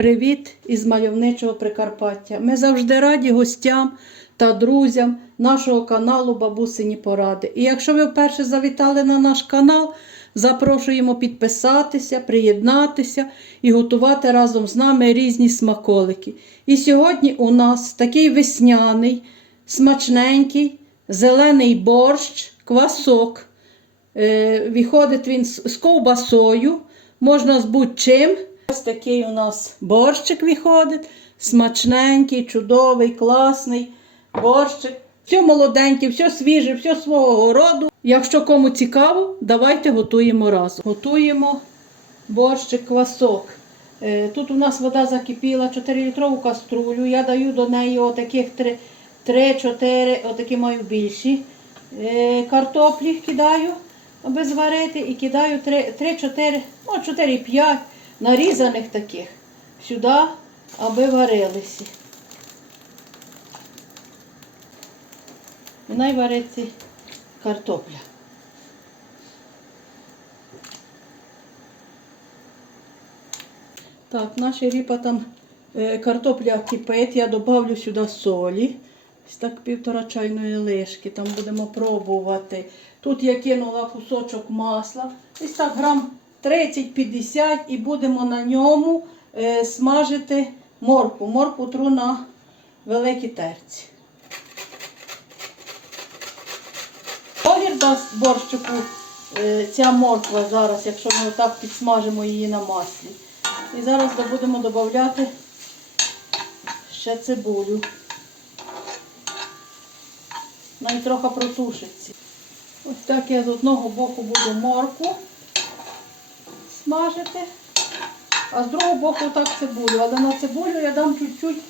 Привіт із мальовничого Прикарпаття. Ми завжди раді гостям та друзям нашого каналу Бабусині Поради. І якщо ви вперше завітали на наш канал, запрошуємо підписатися, приєднатися і готувати разом з нами різні смаколики. І сьогодні у нас такий весняний, смачненький, зелений борщ, квасок. Е, Виходить він з з ковбасою, можна з будь-чим. Ось такий у нас борщик виходить. Смачненький, чудовий, класний борщик. Все молоденьке, все свіже, все свого городу. Якщо кому цікаво, давайте готуємо разом. Готуємо борщик квасок. Е, Тут у нас вода закипіла, 4-літрову каструлю. Я даю до неї отаких 3-4, отакі маю більші. Е, Картоплі кидаю, аби зварити, і кидаю 3-4, ну 4-5 нарізаних таких сюди, аби варилися. І най вариться картопля. Так, наша ріпа там е, картопля кипить, я додавлю сюди солі. Ось так півтора чайної лишки, там будемо пробувати. Тут я кинула кусочок масла, ось так грам 30-50 і будемо на ньому е, смажити моркву. Моркву тру на великій терці. Колір дасть борщику е, ця морква зараз, якщо ми отак підсмажимо її на маслі. І зараз будемо додати ще цибулю. Навіть трохи протушиться. Ось так я з одного боку буду морку смажити, а з другого боку так цибулю. Але на цибулю я дам чуть-чуть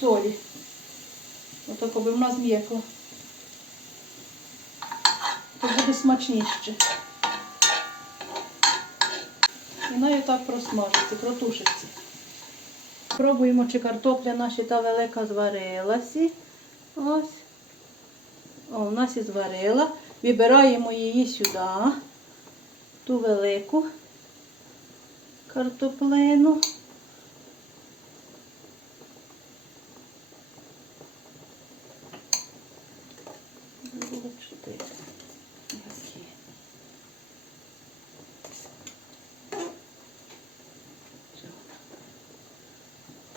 солі. Отак, аби вона зм'якла. То буде смачніше. І нею так просмажиться, протушиться. Пробуємо, чи картопля наша та велика зварилася. Ось. О, у нас і зварила. Вибираємо її сюди, ту велику картоплину.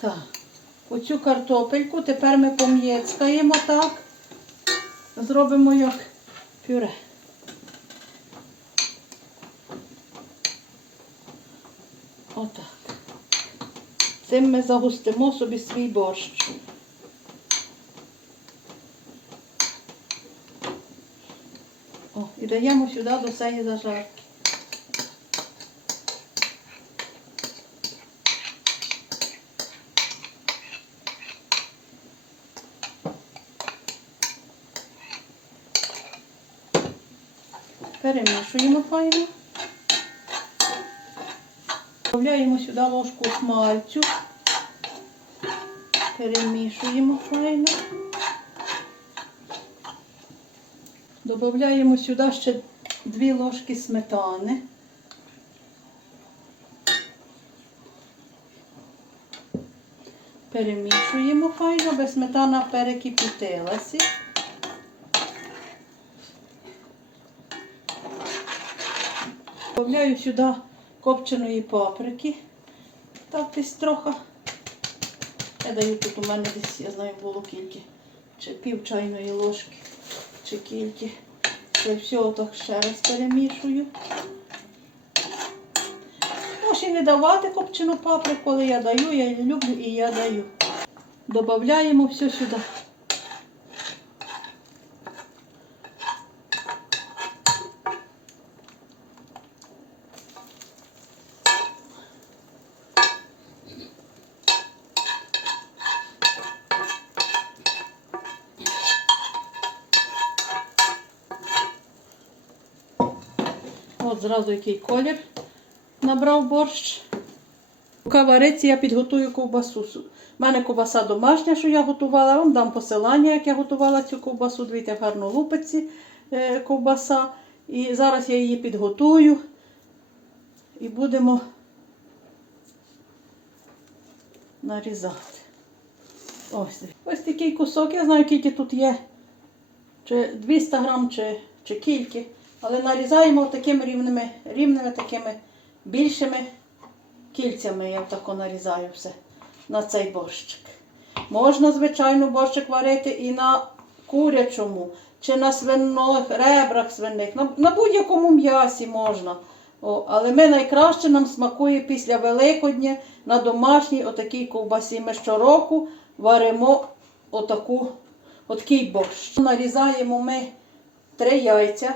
Так, оцю картопельку тепер ми пом'єцькаємо так. Зробимо як пюре. Отак. Цим ми загустимо собі свій борщ. О, і даємо сюди до цієї зажарки. Перемішуємо файно. Додаємо сюди ложку смальцю. Перемішуємо файно. Додаємо сюди ще дві ложки сметани. Перемішуємо файно, бо сметана перекипітилася. Добавляю сюди копченої паприки. Так десь трохи. Я даю тут у мене десь, я знаю, було кільки. Чи пів чайної ложки, чи кільки. Це все отак ще раз перемішую. Може і не давати копчену паприку, але я даю, я її люблю і я даю. Добавляємо все сюди. От зразу який колір набрав борщ. Поки вариться, я підготую ковбасу. У мене ковбаса домашня, що я готувала. Вам дам посилання, як я готувала цю ковбасу. Дивіться, гарно лупиться е, ковбаса. І зараз я її підготую і будемо нарізати. Ось, ось такий кусок, я знаю, скільки тут є. Чи 200 грам, чи, чи кільки. Але нарізаємо такими рівними, рівними такими більшими кільцями. Я тако нарізаю все на цей борщик. Можна, звичайно, борщик варити і на курячому, чи на свиних, ребрах свиних, на, на будь-якому м'ясі можна. О, але ми найкраще нам смакує після Великодня на домашній отакій ковбасі. Ми щороку варимо отаку, отакий борщ. Нарізаємо ми три яйця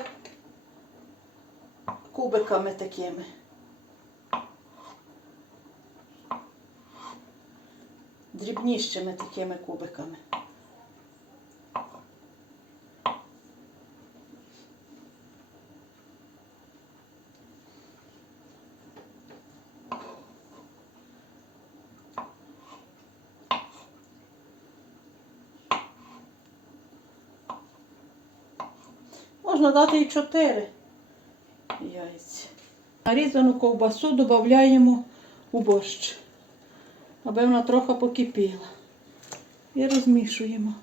кубиками такими. Дрібніщими такими кубиками. Можна дати і 4 яйця. Нарізану ковбасу додаємо у борщ, аби вона трохи покипіла. І розмішуємо.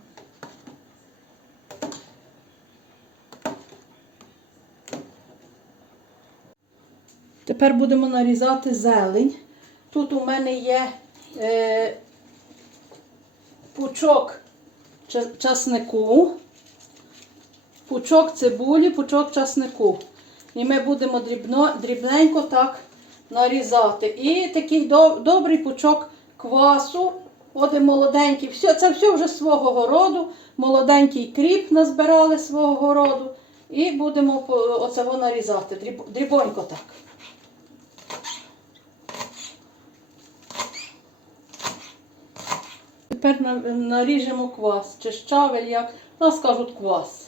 Тепер будемо нарізати зелень. Тут у мене є е, пучок часнику пучок цибулі, пучок часнику. І ми будемо дрібно, дрібненько так нарізати. І такий доб- добрий пучок квасу. От і молоденький. Все, це все вже свого городу. Молоденький кріп назбирали свого городу. І будемо оцього нарізати. дріб- дрібонько так. Тепер наріжемо квас. Чи щавель, як нас кажуть квас.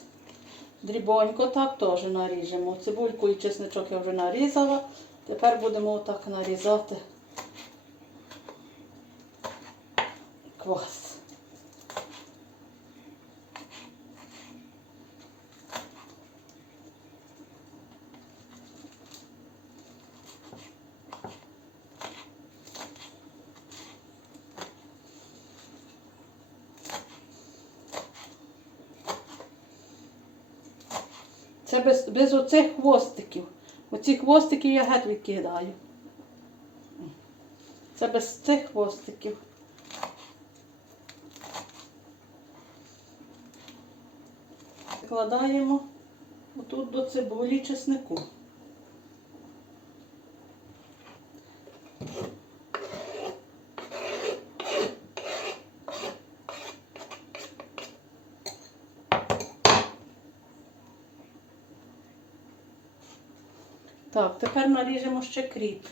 Дрібонько так теж наріжемо. Цибульку і чесничок я вже нарізала. Тепер будемо отак нарізати квас. Це без, без оцих хвостиків. Оці хвостики я геть відкидаю. Це без цих хвостиків. Викладаємо отут до цибулі чеснику. Так, тепер наріжемо ще кріп.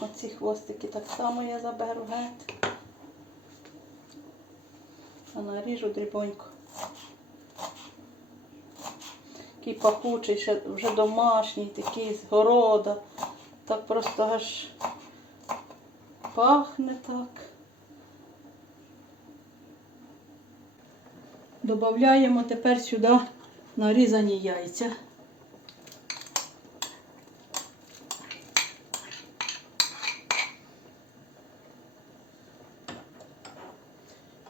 Оці хвостики так само я заберу геть. А наріжу дрібонько. Такий пахучий, ще вже домашній, такий з города. Так просто аж пахне так. Добавляємо тепер сюди нарізані яйця.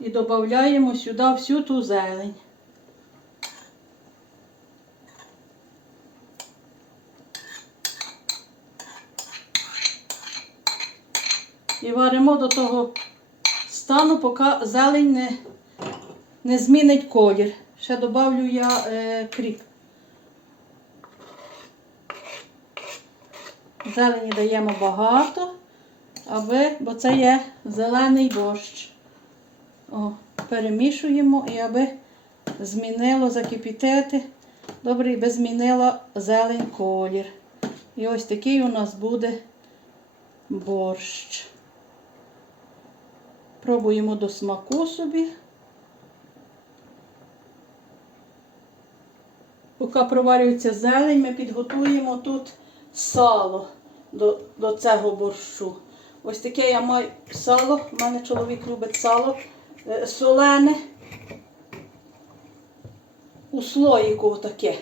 І додаємо сюди всю ту зелень. І варимо до того стану, поки зелень не, не змінить колір. Ще додавлю я е, кріп. Зелені даємо багато, аби, бо це є зелений борщ. О, перемішуємо і аби змінило закипітити. Добре, і би змінила зелень колір. І ось такий у нас буде борщ. Пробуємо до смаку собі. Поки проварюється зелень, ми підготуємо тут сало до, до цього борщу. Ось таке я маю сало. У мене чоловік любить сало солене. У слоїку таке.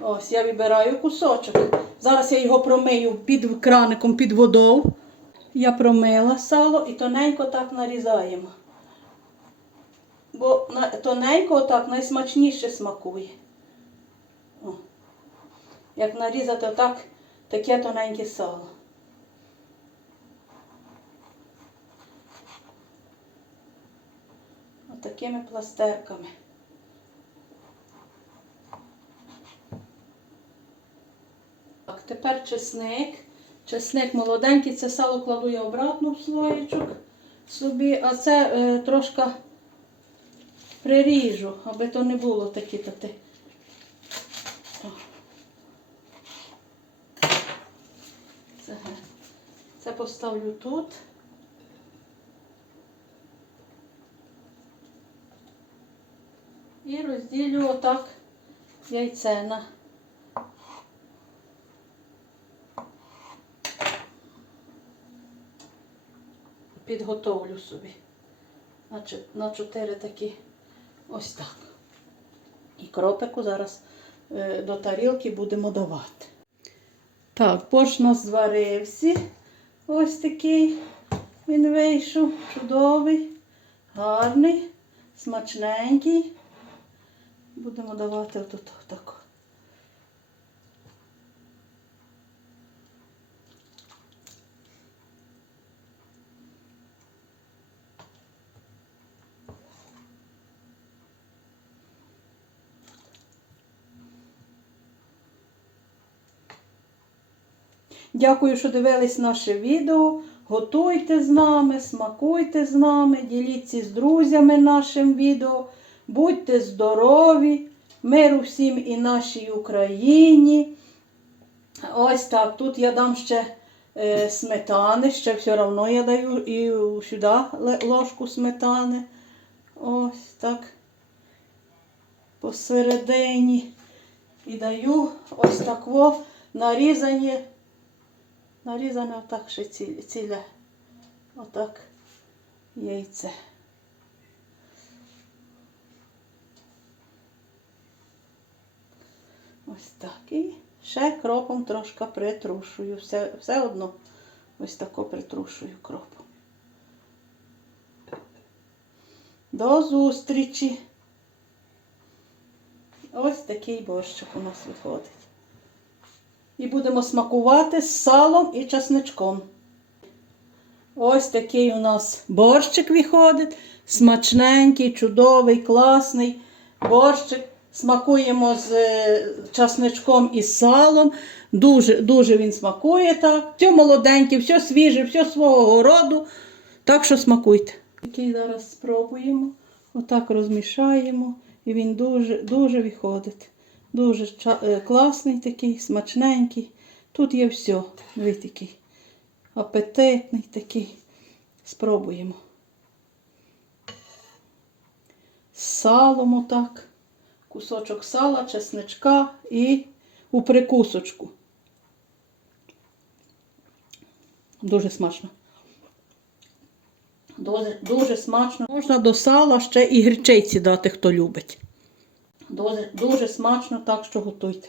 Ось я вибираю кусочок. Зараз я його промию під краником, під водою. Я промила сало і тоненько так нарізаємо. Бо тоненько отак найсмачніше смакує. О. Як нарізати отак таке тоненьке сало. Отакими пластерками. Так, тепер чесник. Чесник молоденький, це сало кладу я обратно в слоєчок собі, а це е, трошки приріжу, аби то не було такі тоти. Це, це поставлю тут. І розділю отак яйце на підготовлю собі. На, чо- чотири такі ось так. І кропику зараз е, до тарілки будемо давати. Так, борщ нас зварився. Ось такий він вийшов. Чудовий, гарний, смачненький. Будемо давати отут так. Дякую, що дивились наше відео. Готуйте з нами, смакуйте з нами, діліться з друзями нашим відео. Будьте здорові, миру всім і нашій Україні. Ось так. Тут я дам ще е, сметани, ще все одно я даю і сюди ложку сметани. Ось так. Посередині. І даю ось так во нарізані Нарізане отак ще ціле. Отак яйце. Ось так. І ще кропом трошки притрушую. Все, все одно ось тако притрушую кропом. До зустрічі. Ось такий борщик у нас виходить. І будемо смакувати з салом і часничком. Ось такий у нас борщик виходить. Смачненький, чудовий, класний борщик. Смакуємо з е, часничком і салом. Дуже, дуже він смакує так. Все молоденьке, все свіже, все свого городу. Так що смакуйте. Такий зараз спробуємо. Отак розмішаємо. І він дуже, дуже виходить. Дуже е, класний такий, смачненький. Тут є все. Ви такий апетитний такий. Спробуємо. Салом отак. Кусочок сала, чесничка і у прикусочку. Дуже смачно. Дуже, дуже смачно. Можна до сала ще і гірчиці дати, хто любить. Дуже, дуже смачно, так що готуйте.